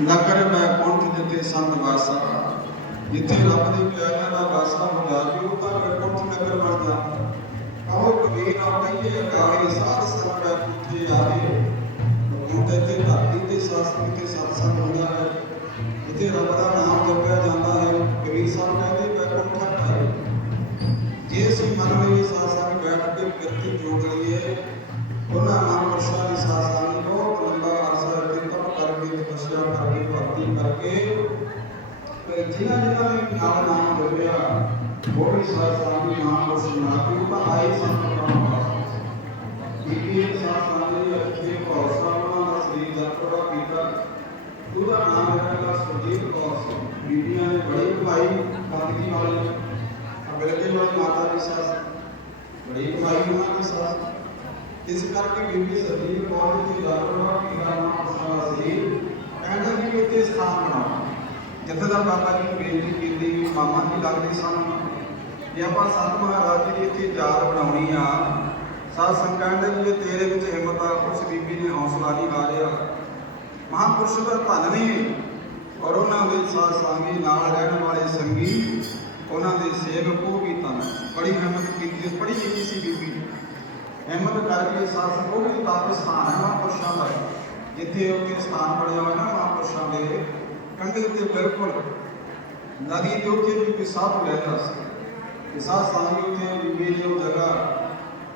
ਨਗਰ ਮੈਂ ਜਿੱਥੇ ਸੰਤ ਵਾਸਾ ਜਿੱਥੇ ਰੱਬ ਦੇ ਪਿਆਰਿਆਂ ਦਾ ਵਾਸਾ ਹੋ ਜਾਵੇ ਉਹ ਤਾਂ ਵੈਕੁੰਠ ਨਗਰ ਬਣ ਕਹੋ ਕਬੀਰ ਨਾ ਕਹੀਏ ਗਾਵੇ ਸਾਧ ਸੰਗ ਮੈਂ ਆਵੇ ਹੁਣ ਤੇ ਧਰਤੀ ਤੇ, ਸਾਸਤ੍ਰ ਤੇ ਸਤਸੰਗ ਹੁੰਦਾ ਹੈ। ਜਿੱਥੇ ਰੱਬ ਦਾ ਫਿਰ ਜਿਨ੍ਹਾਂ ਜਿਨ੍ਹਾਂ ਨੇ ਨਾਮ ਨਾਮ ਜਪਿਆ ਉਹ ਵੀ ਸਾਸੰਗ ਦੀ ਮਹਾਂਪੁਰਸ਼ ਨਾ ਕਿ ਉਹ ਤਾਂ ਆਏ ਸੰਤ ਪ੍ਰਮਾਤਮਾ ਬੀਬੀ ਸਾਸੰਗ ਦੇ ਅੱਗੇ ਭਰੋਸਾ ਉਹਨਾਂ ਦਾ ਸਰੀਰ ਦਾ ਪ੍ਰਭਾ ਕੀਤਾ ਉਹਦਾ ਨਾਮ ਹੈਗਾ ਸੁਜੀਤ ਕੌਰ ਸਿੰਘ ਬੀਬੀਆਂ ਨੇ ਬੜੀ ਭਾਈ ਬੰਦਗੀ ਵਾਲੇ ਅਗਲੇ ਵਾਲੀ ਮਾਤਾ ਦੀ ਸੱਸ ਬੜੀ ਕਮਾਈ ਉਹਨਾਂ ਦੀ ਸੱਸ ਇਸ ਕਰਕੇ ਬੀਬੀ ਸਦੀਕ ਕੌਰ ਜਿੱਥੇ ਦਾ ਬਾਬਾ ਜੀ ਨੂੰ ਬੇਨਤੀ ਕੀਤੀ ਵੀ ਮਾਮਾ ਜੀ ਲੱਗਦੇ ਸਨ। ਜੇ ਆਪਾਂ ਸਤ ਮਹਾਰਾਜ ਜੀ ਦੀ ਇੱਥੇ ਯਾਦ ਬਣਾਉਣੀ ਆ, ਸਾਧ ਸੰਗਤ ਕਹਿੰਦੇ ਜੇ ਤੇਰੇ ਵਿੱਚ ਹਿੰਮਤ ਆ, ਉਸ ਬੀਬੀ ਨੇ ਹੌਸਲਾ ਨਹੀਂ ਹਾਰਿਆ ਮਹਾਂਪੁਰਸ਼ ਦਾ ਧੰਨ ਨੇ ਔਰ ਉਹਨਾਂ ਦੇ ਸਾਥ ਸੰਗੀ ਨਾਲ ਰਹਿਣ ਵਾਲੇ ਸੰਗੀ, ਉਹਨਾਂ ਦੇ ਸੇਵਕ ਉਹ ਵੀ ਧੰਨ। ਬੜੀ ਹਿੰਮਤ ਕੀਤੀ ਬੜੀ ਲਿਖੀ ਸੀ ਬੀਬੀ। ਹਿੰਮਤ ਕਰਕੇ ਸਾਥ ਸੰਗ ਉਹ ਵੀ ਤਾਂ ਸਥਾਨ ਹੈ ਮਹਾਂਪੁਰਸ਼ਾਂ ਦਾ ਜਿੱਥੇ ਉੱਥੇ ਸਥਾਨ ਬਣਿਆ ਹੋਇਆ ਨਾ ਮਹਾਂਪੁਰਸ਼ਾਂ ਦੇ ਕੰਢੇ ਤੇ ਬਿਲਕੁਲ ਨਦੀ ਦੇ ਉੱਤੇ ਵੀ ਕੋਈ ਸਾਧ ਰਹਿੰਦਾ ਸੀ ਕਿ ਸਾਧ ਸੰਗੀ ਉੱਤੇ ਬੀਬੀ ਦੀ ਉਹ ਜਗ੍ਹਾ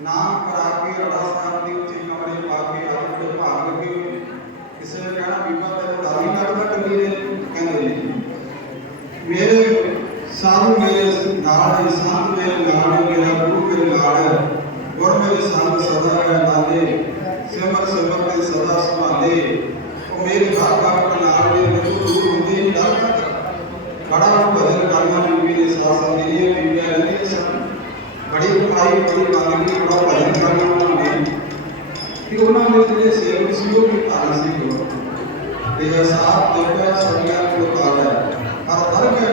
ਨਾਮ ਕਰਾ ਕੇ ਰੜਾ ਸਾਹਿਬ ਦੇ ਉੱਤੇ ਕਮਰੇ ਪਾ ਕੇ ਆਪ ਦੇ ਭਾਗ ਲੱਗੇ ਹੋਏ ਕਿਸੇ ਨੇ ਕਹਿਣਾ ਬੀਬਾ ਤੇਰੇ ਦਾਦੀ ਲੱਗਦਾ ਕੱਲੀ ਨੇ ਕਹਿੰਦੇ ਨਹੀਂ ਮੇਰੇ ਸਾਧੂ ਮੇਰੇ ਨਾਲ ਹੀ ਸੰਤ ਮੇਰੇ ਨਾਲ ਹੀ ਮੇਰਾ ਗੁਰੂ ਮੇਰੇ ਨਾਲ ਹੈ ਗੁਰ ਮੇਰੇ ਸੰਤ ਸਦਾ ਹੈ ਨਾਲੇ ਸਿਮਰ ਸਿਮਰ ਕੇ ਸਦਾ ਸੰਭਾਲੇ ਬੜੀ ਕਮਾਈ ਬੜੀ ਬੰਦਗੀ ਬੜਾ ਭਜਨ ਕਰਨਾ ਉਹਨਾਂ ਨੇ ਕਿ ਉਹਨਾਂ ਦੇ ਜਿਹੜੇ ਸੇਵਕ ਸੀ ਉਹ ਵੀ ਭਾਗ ਸੀ ਗੁਰੂ ਤੇ ਸਾਥ ਦੇਖਿਆ ਸੰਗਿਆ ਕੋ ਕਾਲਾ ਹਰ ਹਰ ਕੇ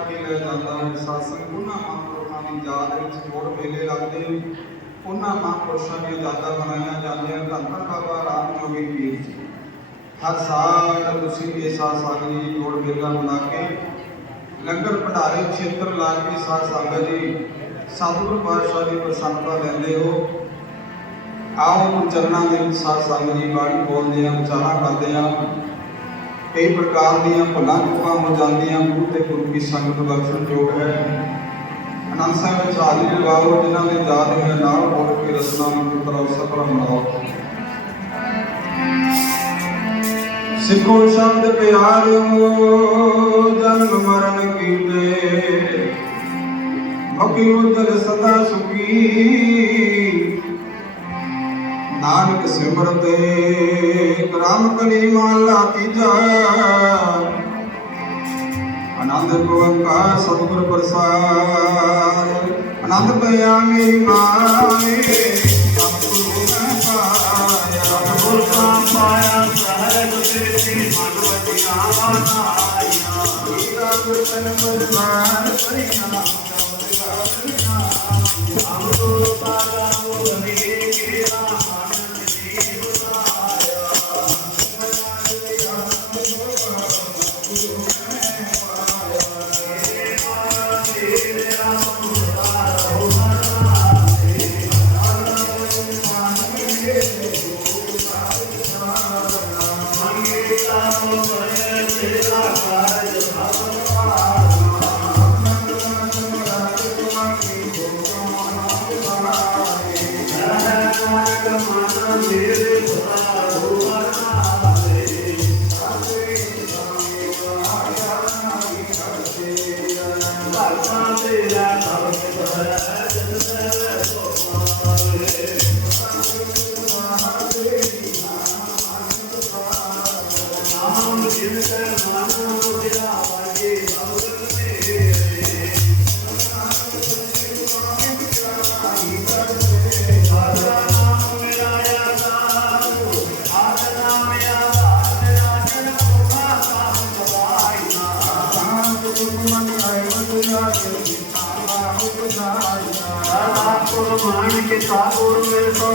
ਨੂੰ ਵੀ ਜਾਂਦਾ ਹੈ ਸਾਸੰਗ ਉਹਨਾਂ ਮਹਾਂਪੁਰਖਾਂ ਦੀ ਯਾਦ ਵਿੱਚ ਜੋੜ ਮੇਲੇ ਲੱਗਦੇ ਨੇ ਉਹਨਾਂ ਮਹਾਂਪੁਰਸ਼ਾਂ ਦੀਆਂ ਯਾਦਾਂ ਮਨਾਈਆਂ ਜਾਂਦੀਆਂ ਧੰਨ ਧੰਨ ਬਾਬਾ ਰਾਮ ਜੋਗੀ ਪੀਰ ਜੀ। ਹਰ ਸਾਲ ਤੁਸੀਂ ਇਹ ਸਾਸੰਗ ਜੀ ਜੋੜ ਮੇਲਾ ਮਨਾ ਕੇ ਲੰਗਰ ਭੰਡਾਰੇ ਛੇਤਰ ਲਾ ਕੇ ਸਾਧ ਸੰਗਤ ਜੀ ਸਤਿਗੁਰੂ ਪਾਤਸ਼ਾਹ ਦੀ ਪ੍ਰਸੰਨਤਾ ਲੈਂਦੇ ਹੋ। ਆਓ ਚਰਨਾਂ ਦੇ ਸਾਧ ਸੰਗਤ ਜੀ ਬਾਣੀ ਬੋਲਦੇ ਆ ਵਿਚਾਰਾਂ ਕਰਦੇ ਆ ਕਈ ਪ੍ਰਕਾਰ ਦੀਆਂ ਭੁੱਲਾਂ ਚੁੱਕਾਂ ਹੋ ਜਾਂਦੀਆਂ, ਗੁਰੂ ਤੇ ਗੁਰੂ ਦੀ ਸੰਗਤ ਬਖਸ਼ਣ ਯੋਗ ਹੈ। ਅਨੰਦ ਸਾਹਿਬ ਵਿੱਚ ਹਾਜ਼ਰੀ ਲਗਾਓ ਜਿਨ੍ਹਾਂ ਦੇ ਦਾਦ ਹੈ ਨਾਲ ਬੋਲ ਕੇ ਰਸਨਾ ਨੂੰ ਪੁੱਤਰ ਸਫਲ ਮਨਾਓ ਸਿੱਖੋ ਸ਼ਬਦ ਪਿਆਰਿਓ, ਜਨਮ ਮਰਨ ਕੀਤੇ। ਮਕੀ ਉਜਲ ਸਦਾ ਸੁਖੀ ਨਾਨਕ ਸਿਮਰਤੇ ਕਰਮ ਕਲੀ ਮਾਲਾ ਤੀਜਾ ਆਨੰਦ ਕੋ ਸਤਿਗੁਰ ਪ੍ਰਸਾਦ। ਆਨੰਦ ਪਿਆ ਮੇਰੀ ਮਾਏ ਸਤਿਗੁਰੂ ਮੈਂ ਪਾਇਆ। ਗੁਰ ਕਾ ਪਾਇਆ ਸਹਜ ਤੇਰੀ I'm trying to live. ਮਾਣ ਕੇ ਸਾਗੁਰ ਮੇਰੇ ਤੋਂ